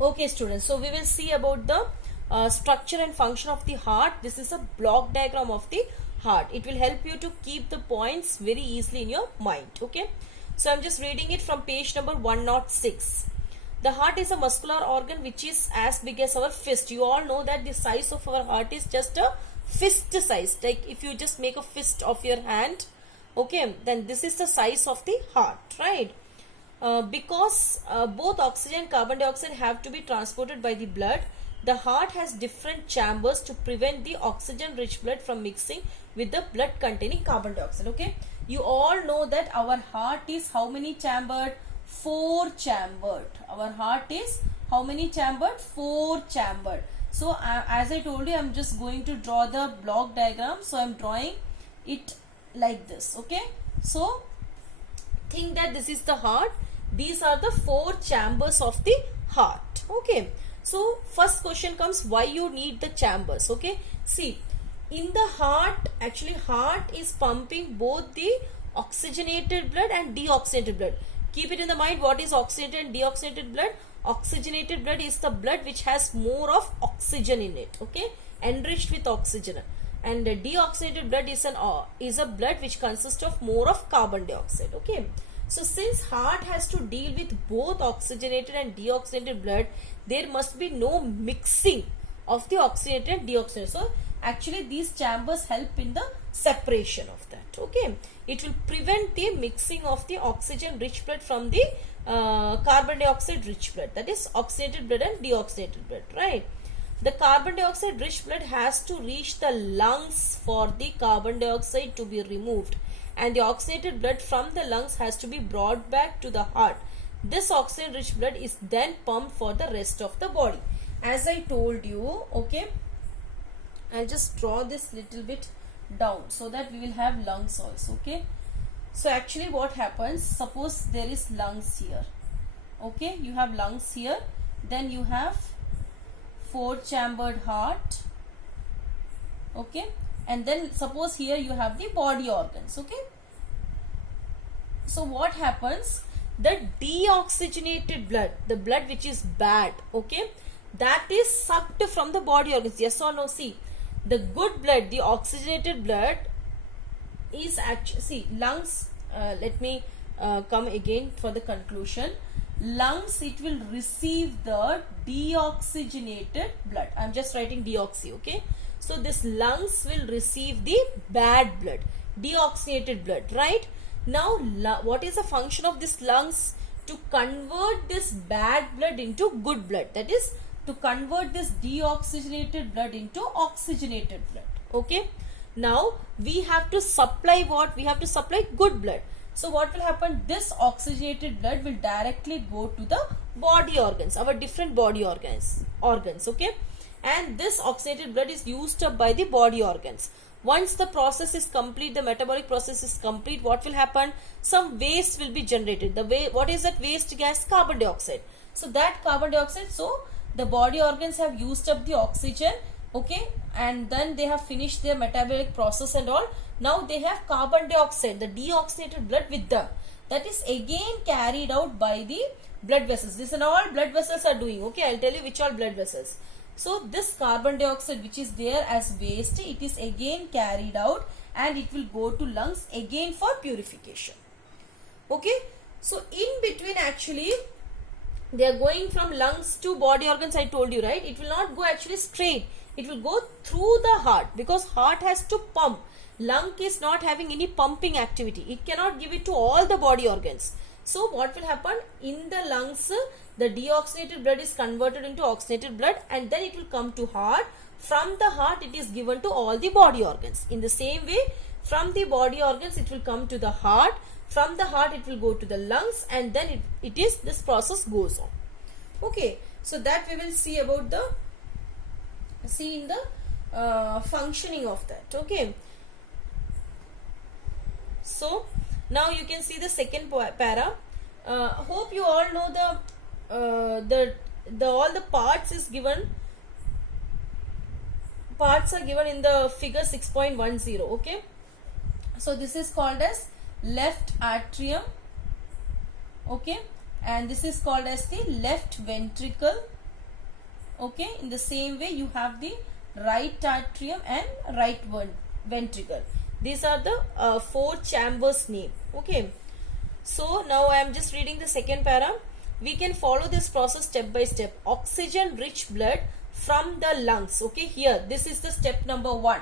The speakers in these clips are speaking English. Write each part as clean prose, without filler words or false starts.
Okay, students, so we will see about the structure and function of the heart. This is a block diagram of the heart. It will help you to keep the points very easily in your mind. Okay, so I'm just reading it from page number 106. The heart is a muscular organ which is as big as our fist. You all know that the size of our heart is just a fist size. Like if you just make a fist of your hand, okay, then this is the size of the heart, right? Because both oxygen and carbon dioxide have to be transported by the blood, the heart has different chambers to prevent the oxygen rich blood from mixing with the blood containing carbon dioxide. Okay, you all know that our heart is how many chambered? 4 chambered. Our heart is how many chambered? 4 chambered. So as I told you, I'm just going to draw the block diagram. So I'm drawing it like this. Okay, so think that this is the heart. These are the 4 chambers of the heart. Okay, so first question comes, why you need the chambers? Okay, see, in the heart, actually heart is pumping both the oxygenated blood and deoxygenated blood. Keep it in the mind, what is oxygenated and deoxygenated blood? Oxygenated blood is the blood which has more of oxygen in it, okay, enriched with oxygen. And deoxygenated blood is a blood which consists of more of carbon dioxide. Okay, so since heart has to deal with both oxygenated and deoxygenated blood, there must be no mixing of the oxygenated and deoxygenated. So actually these chambers help in the separation of that. Okay, it will prevent the mixing of the oxygen rich blood from the carbon dioxide rich blood, that is oxygenated blood and deoxygenated blood, right? The carbon dioxide rich blood has to reach the lungs for the carbon dioxide to be removed, and the oxygenated blood from the lungs has to be brought back to the heart. This oxygen rich blood is then pumped for the rest of the body. As I told you, okay, I'll just draw this little bit down so that we will have lungs also. Okay, so actually what happens, suppose there is lungs here. Okay, you have lungs here, then you have 4 chambered heart. Okay, and then suppose here you have the body organs. Okay, so what happens, the deoxygenated blood, the blood which is bad, okay, that is sucked from the body organs. Yes or no? See, the good blood, the oxygenated blood is actually, see, lungs, let me come again for the conclusion. Lungs, it will receive the deoxygenated blood. I'm just writing deoxy. Okay, so this lungs will receive the bad blood, deoxygenated blood, right? Now what is the function of this lungs? To convert this bad blood into good blood, that is to convert this deoxygenated blood into oxygenated blood. Okay, now we have to supply what? We have to supply good blood. So what will happen? This oxygenated blood will directly go to the body organs, our different body organs. Okay, and this oxygenated blood is used up by the body organs. Once the process is complete, the metabolic process is complete, what will happen? Some waste will be generated. What is that waste gas? Carbon dioxide. So that carbon dioxide, so the body organs have used up the oxygen, okay, and then they have finished their metabolic process and all. Now they have carbon dioxide, the deoxygenated blood with them. That is again carried out by the blood vessels. This and all blood vessels are doing. Okay, I'll tell you which all blood vessels. So this carbon dioxide which is there as waste, it is again carried out and it will go to lungs again for purification. Okay, so in between actually they are going from lungs to body organs, I told you, right? It will not go actually straight. It will go through the heart because heart has to pump. Lung is not having any pumping activity. It cannot give it to all the body organs. So what will happen? In the lungs, the deoxygenated blood is converted into oxygenated blood and then it will come to heart. From the heart, it is given to all the body organs. In the same way, from the body organs, it will come to the heart. From the heart, it will go to the lungs and then this process goes on. Okay, so that we will see about in the functioning of that. Okay, so now you can see the second para. Hope you all know all the parts is given. Parts are given in the figure 6.10. Okay, so this is called as left atrium, okay, and this is called as the left ventricle, Okay, in the same way you have the right atrium and right ventricle. These are the four chambers name. Okay, so now I am just reading the second para. We can follow this process step by step. Oxygen rich blood from the lungs. Okay, here this is the step number 1.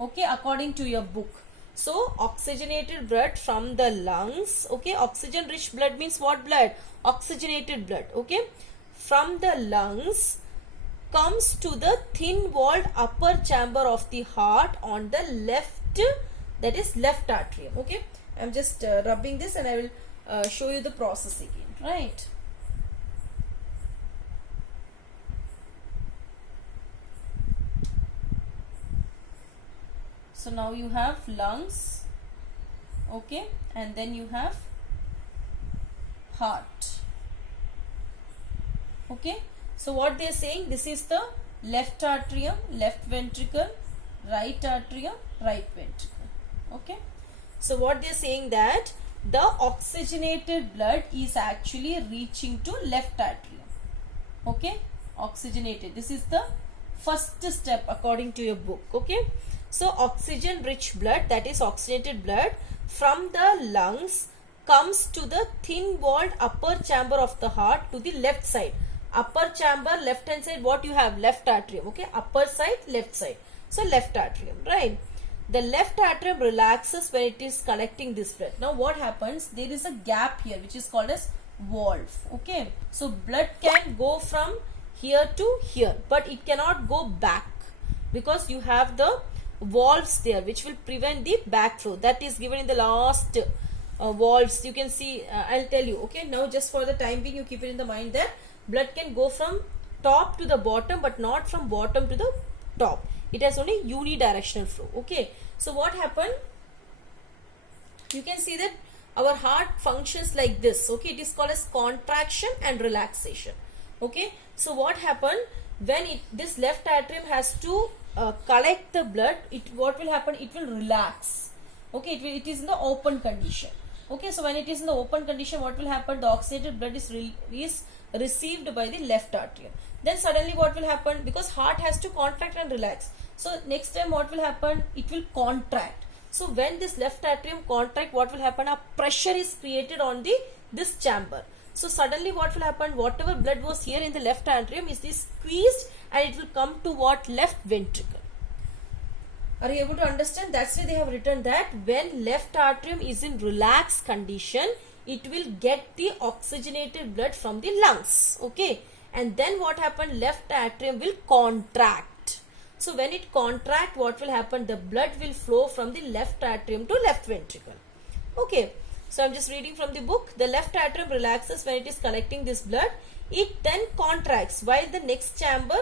Okay, according to your book. So oxygenated blood from the lungs. Okay, oxygen rich blood means what blood? Oxygenated blood. Okay, from the lungs comes to the thin walled upper chamber of the heart on the left, that is left atrium. Okay, I am just rubbing this and I will show you the process again, right? So now you have lungs, okay, and then you have heart. Okay, so what they are saying, this is the left atrium, left ventricle, right atrium, right ventricle. Okay, so what they are saying that the oxygenated blood is actually reaching to left atrium. Okay, oxygenated, this is the first step according to your book. Okay, so oxygen rich blood, that is oxygenated blood from the lungs comes to the thin walled upper chamber of the heart to the left side. Upper chamber, left hand side, what you have? Left atrium. Okay, upper side, left side. So left atrium, right? The left atrium relaxes when it is collecting this blood. Now what happens? There is a gap here which is called as valve. Okay, so blood can go from here to here, but it cannot go back because you have the valves there which will prevent the backflow. That is given in the last valves. You can see, I'll tell you. Okay, now just for the time being, you keep it in the mind that blood can go from top to the bottom but not from bottom to the top. It has only unidirectional flow. Okay, so what happened? You can see that our heart functions like this. Okay, it is called as contraction and relaxation. Okay, so what happened when this left atrium has to collect the blood, what will happen? It will relax. Okay, it is in the open condition. Okay, so when it is in the open condition, what will happen? The oxygenated blood is received by the left atrium. Then suddenly what will happen? Because heart has to contract and relax. So next time what will happen? It will contract. So when this left atrium contract, what will happen? A pressure is created on this chamber. So suddenly what will happen? Whatever blood was here in the left atrium is squeezed and it will come to what? Left ventricle. Are you able to understand? That's why they have written that when left atrium is in relaxed condition, it will get the oxygenated blood from the lungs. Okay, and then what happened? Left atrium will contract. So when it contract, what will happen? The blood will flow from the left atrium to left ventricle. Okay, so I'm just reading from the book. The left atrium relaxes when it is collecting this blood. It then contracts while the next chamber,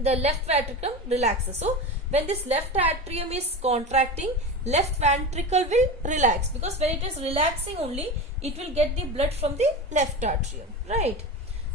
the left ventricle, relaxes. So when this left atrium is contracting, left ventricle will relax, because when it is relaxing only, it will get the blood from the left atrium, right?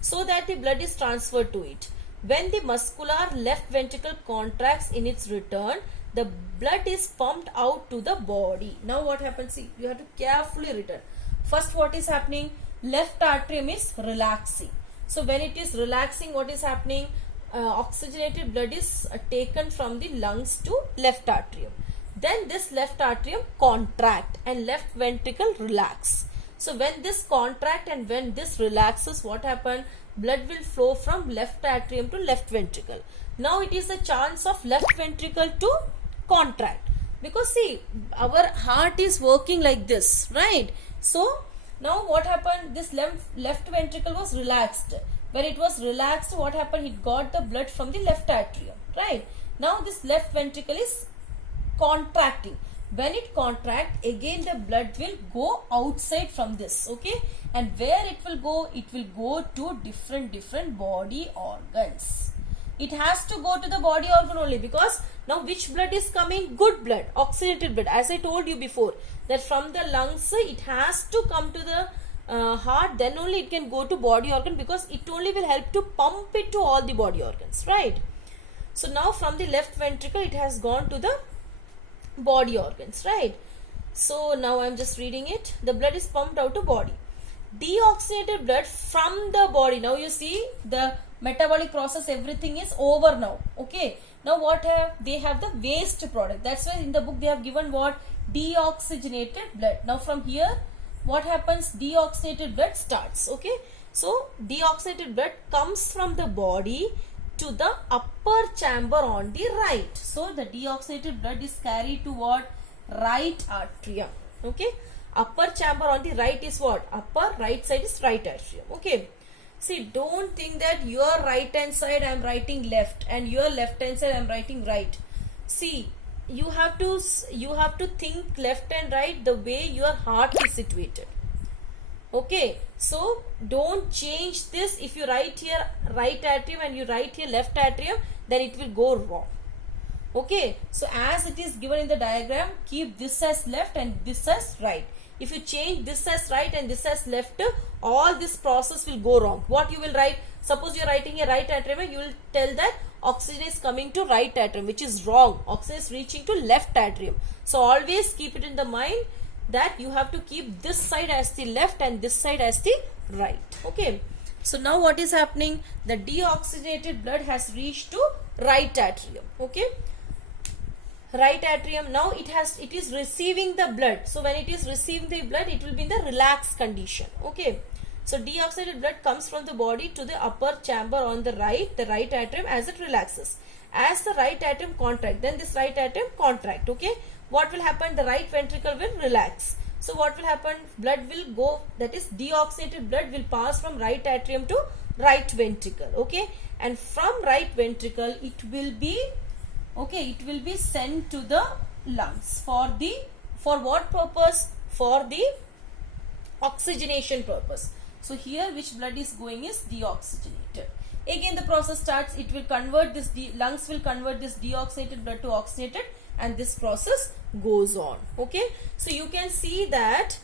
So that the blood is transferred to it. When the muscular left ventricle contracts in its return, the blood is pumped out to the body. Now what happens? See, you have to carefully return. First, what is happening? Left atrium is relaxing. So when it is relaxing, what is happening? Oxygenated blood is taken from the lungs to left atrium. Then this left atrium contract and left ventricle relax. So when this contract and when this relaxes, what happen? Blood will flow from left atrium to left ventricle. Now it is a chance of left ventricle to contract, because see, our heart is working like this, right? So now what happened? This left ventricle was relaxed. When it was relaxed, what happened? It got the blood from the left atrium, right? Now this left ventricle is contracting. When it contract, again the blood will go outside from this, okay? And where it will go? It will go to different body organs. It has to go to the body organ only, because now which blood is coming? Good blood, oxygenated blood. As I told you before, that from the lungs it has to come to the heart, then only it can go to body organ, because it only will help to pump it to all the body organs, right? So now from the left ventricle it has gone to the body organs, right? So now I am just reading it. The blood is pumped out to body. deoxygenated blood from the body. Now you see the metabolic process, everything is over now. Okay, now what they have the waste product. That's why in the book they have given what? Deoxygenated blood. Now from here what happens? Deoxygenated blood starts. Okay, so deoxygenated blood comes from the body to the upper chamber on the right. So the deoxygenated blood is carried to what? Right atrium. Okay, upper chamber on the right is what? Upper right side is right atrium. Okay, see, don't think that your right hand side I am writing left and your left hand side I am writing right. See, you have to think left and right the way your heart is situated. Okay, so don't change this. If you write here right atrium and you write here left atrium, then it will go wrong. Okay, so as it is given in the diagram, keep this as left and this as right. If you change this as right and this as left, all this process will go wrong. What you will write? Suppose you are writing a right atrium, you will tell that oxygen is coming to right atrium, which is wrong. Oxygen is reaching to left atrium. So always keep it in the mind that you have to keep this side as the left and this side as the right. Okay, so now what is happening? The deoxygenated blood has reached to right atrium. Okay, right atrium. Now it is receiving the blood. So when it is receiving the blood, it will be in the relaxed condition. Okay, so deoxygenated blood comes from the body to the upper chamber on the right atrium as it relaxes. As the right atrium contract, then this right atrium contract. Okay, what will happen? The right ventricle will relax. So what will happen? Blood will go, that is deoxygenated blood will pass from right atrium to right ventricle. Okay, and from right ventricle it will be sent to the lungs for what purpose? For the oxygenation purpose. So here which blood is going is deoxygenated. Again the process starts. It will convert this, lungs will convert this deoxygenated blood to oxygenated, and this process goes on. Okay, so you can see that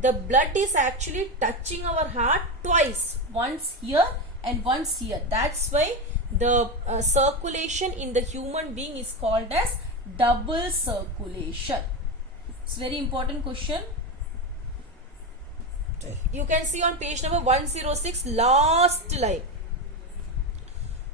the blood is actually touching our heart twice, once here and once here. That's why the circulation in the human being is called as double circulation. It's very important question. You can see on page number 106, last line,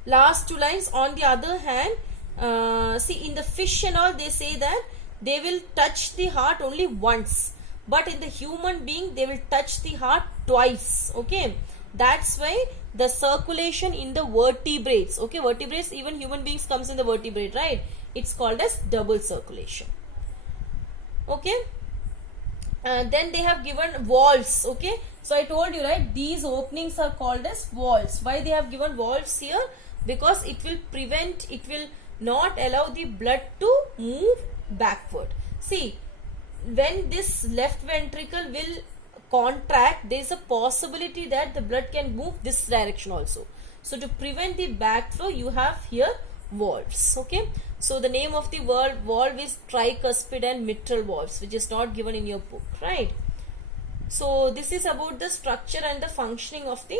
last two lines. On the other hand, see, in the fish and all, they say that they will touch the heart only once, but in the human being they will touch the heart twice. Okay, that's why the circulation in the vertebrates, okay, vertebrates, even human beings comes in the vertebrate, right? It's called as double circulation. Okay, then they have given valves. Okay, so I told you, right, these openings are called as valves. Why they have given valves here? Because it will prevent, it will not allow the blood to move backward. See, when this left ventricle will contract, there is a possibility that the blood can move this direction also. So to prevent the backflow, you have here valves. Okay, so the name of the valve is tricuspid and mitral valves, which is not given in your book, right? So this is about the structure and the functioning of the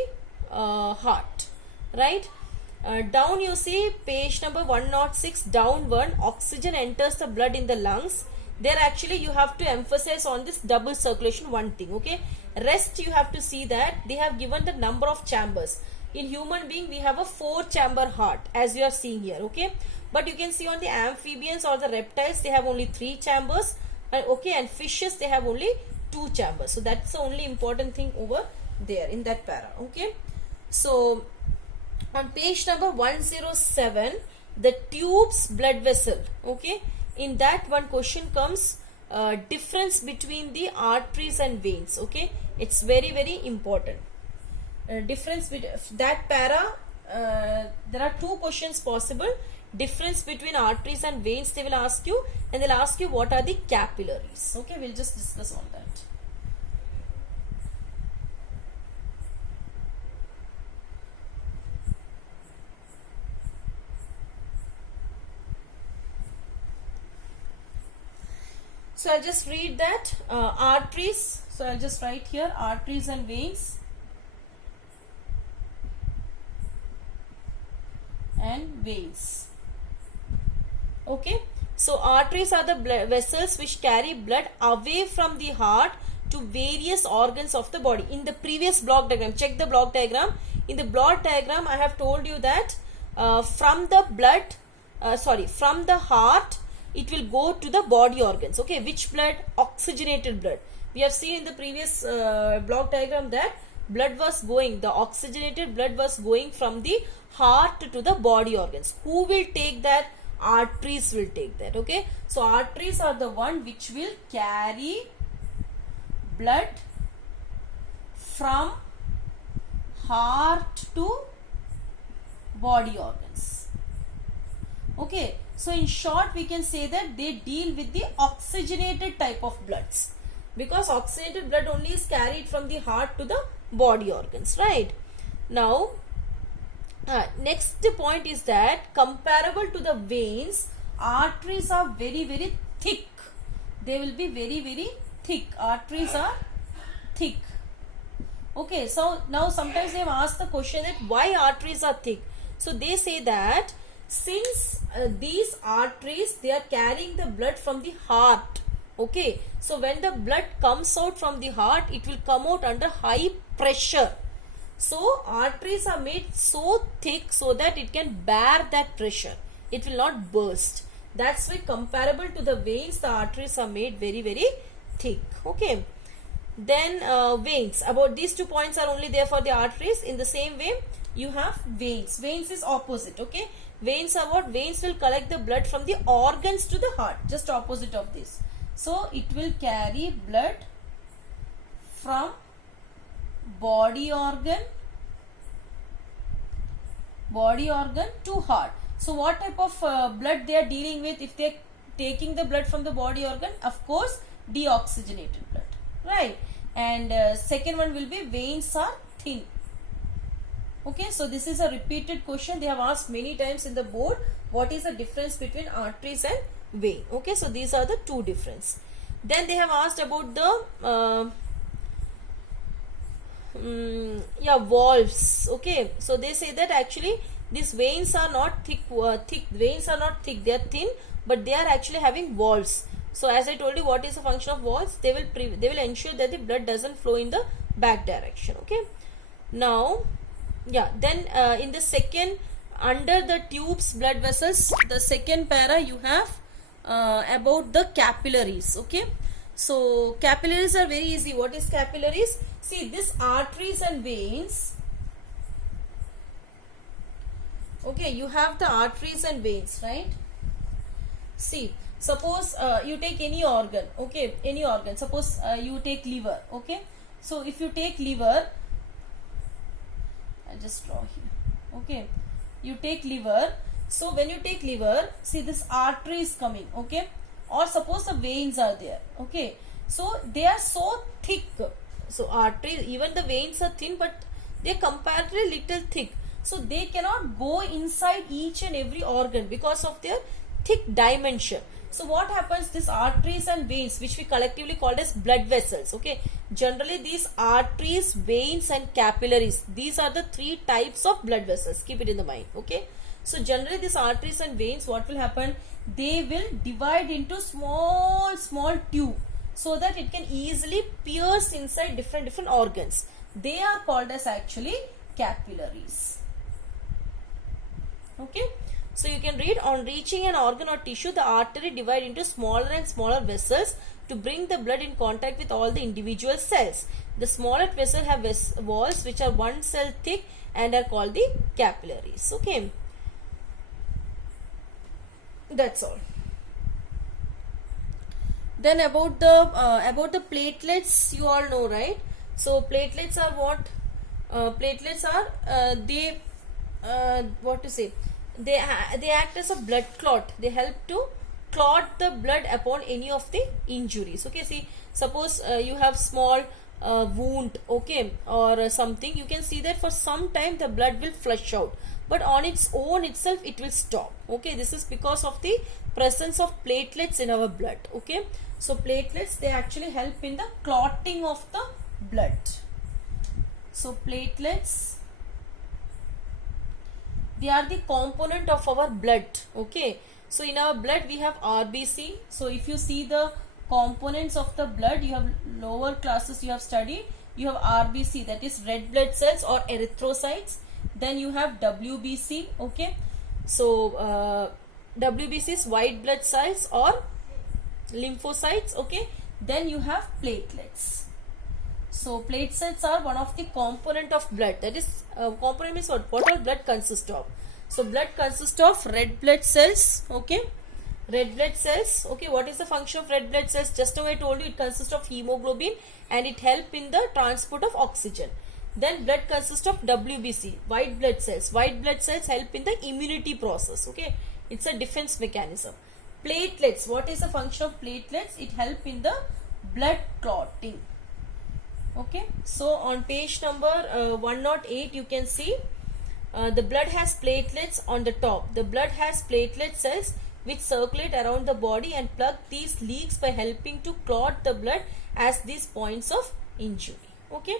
heart, right? Down you see page number 106, down one, oxygen enters the blood in the lungs. There actually you have to emphasize on this double circulation, one thing. Okay, rest you have to see that they have given the number of chambers. In human being we have a 4-chamber heart, as you are seeing here. Okay, but you can see on the amphibians or the reptiles they have only 3 chambers, and okay, and fishes they have only 2 chambers. So that's the only important thing over there in that para. Okay, so on page number 107, the tube's blood vessel. Okay, in that one question comes difference between the arteries and veins. Okay, it's very, very important. Difference between that para, there are 2 questions possible. Difference between arteries and veins they will ask you, and they'll ask you what are the capillaries. Okay, we'll just discuss on that. So I'll just read that. Arteries, so I'll just write here arteries and veins. And veins. Okay, so arteries are the vessels which carry blood away from the heart to various organs of the body. In the previous block diagram, check the block diagram. In the block diagram, I have told you that from the heart, it will go to the body organs. Okay, which blood? Oxygenated blood. We have seen in the previous block diagram that the oxygenated blood was going from the heart to the body organs. Who will take that? Arteries will take that. Okay, so arteries are the one which will carry blood from heart to body organs. Okay, so in short we can say that they deal with the oxygenated type of bloods, because oxygenated blood only is carried from the heart to the body organs, right? Now next point is that comparable to the veins, arteries are very, very thick. They will be very, very thick. Arteries are thick. Okay, so now sometimes they have asked the question that why arteries are thick. So they say that since these arteries, they are carrying the blood from the heart. Okay, so when the blood comes out from the heart, it will come out under high pressure. So arteries are made so thick so that it can bear that pressure. It will not burst. That's why comparable to the veins, the arteries are made very, very thick. Okay. Then veins. About these 2 points are only there for the arteries. In the same way, you have veins. Veins is opposite. Okay. Veins are what? Veins will collect the blood from the organs to the heart. Just opposite of this. So it will carry blood from body organ to heart. So what type of blood they are dealing with if they are taking the blood from the body organ? Of course, deoxygenated blood, right? And second one will be veins are thin. Okay, so this is a repeated question. They have asked many times in the board. What is the difference between arteries and vein? Okay, so these are the 2 difference. Then they have asked about the valves. Okay, so they say that actually these veins are not thick. Veins are not thick. They are thin, but they are actually having valves. So as I told you, what is the function of valves? They will ensure that the blood doesn't flow in the back direction. Okay. Now, then in the second, under the tubes, blood vessels, the second para you have about the capillaries. Okay. So capillaries are very easy. What is capillaries? See, this arteries and veins. Okay, you have the arteries and veins, right? See, suppose you take any organ. Okay, any organ. Suppose you take liver. Okay, so if you take liver, I'll just draw here. Okay, you take liver. So when you take liver, see this artery is coming. Okay, or suppose the veins are there. Okay, so they are so thick. So arteries, even the veins are thin, but they are comparatively little thick. So they cannot go inside each and every organ because of their thick dimension. So what happens? These arteries and veins, which we collectively call as blood vessels. Okay, generally these arteries, veins and capillaries, these are the 3 types of blood vessels. Keep it in the mind. Okay, so generally these arteries and veins, what will happen? They will divide into small tube, so that it can easily pierce inside different organs. They are called as actually capillaries. Okay, so you can read, on reaching an organ or tissue, the artery divide into smaller and smaller vessels to bring the blood in contact with all the individual cells. The smallest vessel have walls which are 1 cell thick and are called the capillaries. Okay, that's all. Then about the platelets, you all know, right? So platelets are what? Platelets are they act as a blood clot. They help to clot the blood upon any of the injuries. Okay, see, suppose you have small wound, okay, or something, you can see that for some time the blood will flush out, but on its own itself it will stop. Okay, this is because of the presence of platelets in our blood. Okay, so platelets, they actually help in the clotting of the blood. So platelets, they are the component of our blood. Okay, so in our blood we have RBC. So if you see the components of the blood. You have lower classes you have studied. You have RBC, that is red blood cells or erythrocytes. Then you have WBC. Okay, so WBC is white blood cells or lymphocytes. Okay, then you have platelets. So platelets are one of the component of blood. That is component means what all blood consists of. So blood consists of red blood cells. Okay, red blood cells. Okay, what is the function of red blood cells? Just now I told you it consists of hemoglobin and it help in the transport of oxygen. Then blood consists of WBC, white blood cells. White blood cells help in the immunity process. Okay, it's a defense mechanism. Platelets, what is the function of platelets? It help in the blood clotting. Okay, so on page number 108 you can see the blood has platelets on the top. The blood has platelet cells which circulate around the body and plug these leaks by helping to clot the blood as these points of injury. Okay,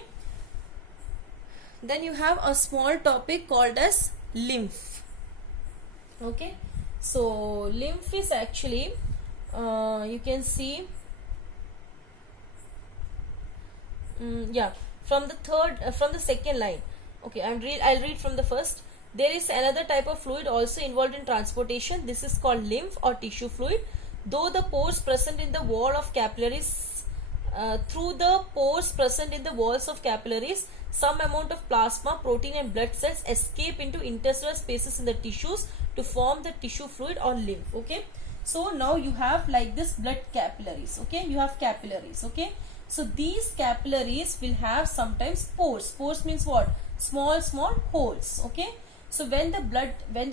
then you have a small topic called as lymph. Okay, so lymph is actually you can see from the second line. Okay, I'll read from the first. There is another type of fluid also involved in transportation. This is called lymph or tissue fluid. Though the pores present in the wall of capillaries, through the pores present in the walls of capillaries, some amount of plasma, protein and blood cells escape into intercellular spaces in the tissues to form the tissue fluid or lymph. Okay, so now you have like this blood capillaries. Okay, you have capillaries. Okay, so these capillaries will have sometimes pores. Pores means what? Small holes. Okay, so when the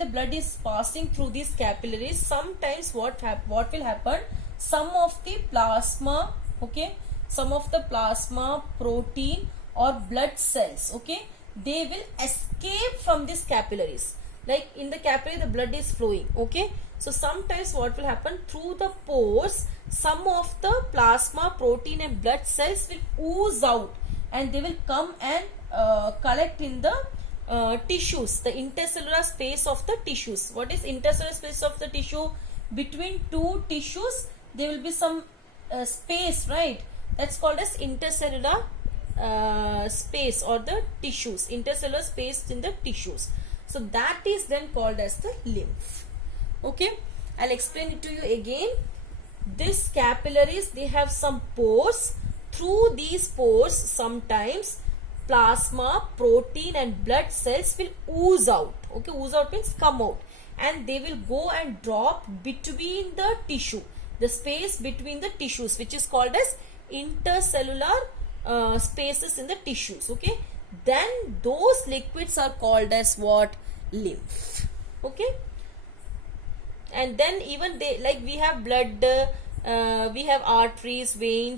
blood is passing through these capillaries, sometimes what will happen, some of the plasma, okay, some of the plasma, protein or blood cells, okay, they will escape from these capillaries. Like in the capillary the blood is flowing. Okay, so sometimes what will happen, through the pores some of the plasma, protein and blood cells will ooze out and they will come and collect in the tissues, the intercellular space of the tissues. What is intercellular space of the tissue? Between two tissues there will be some space, right? That's called as intercellular space or the tissues, intercellular space in the tissues. So that is then called as the lymph. Okay, I'll explain it to you again. These capillaries, they have some pores. Through these pores sometimes plasma, protein and blood cells will ooze out. Okay, ooze out means come out, and they will go and drop between the tissue, the space between the tissues, which is called as intercellular spaces in the tissues. Okay, then those liquids are called as what? Lymph. Okay, and then even they, like we have blood, we have arteries, veins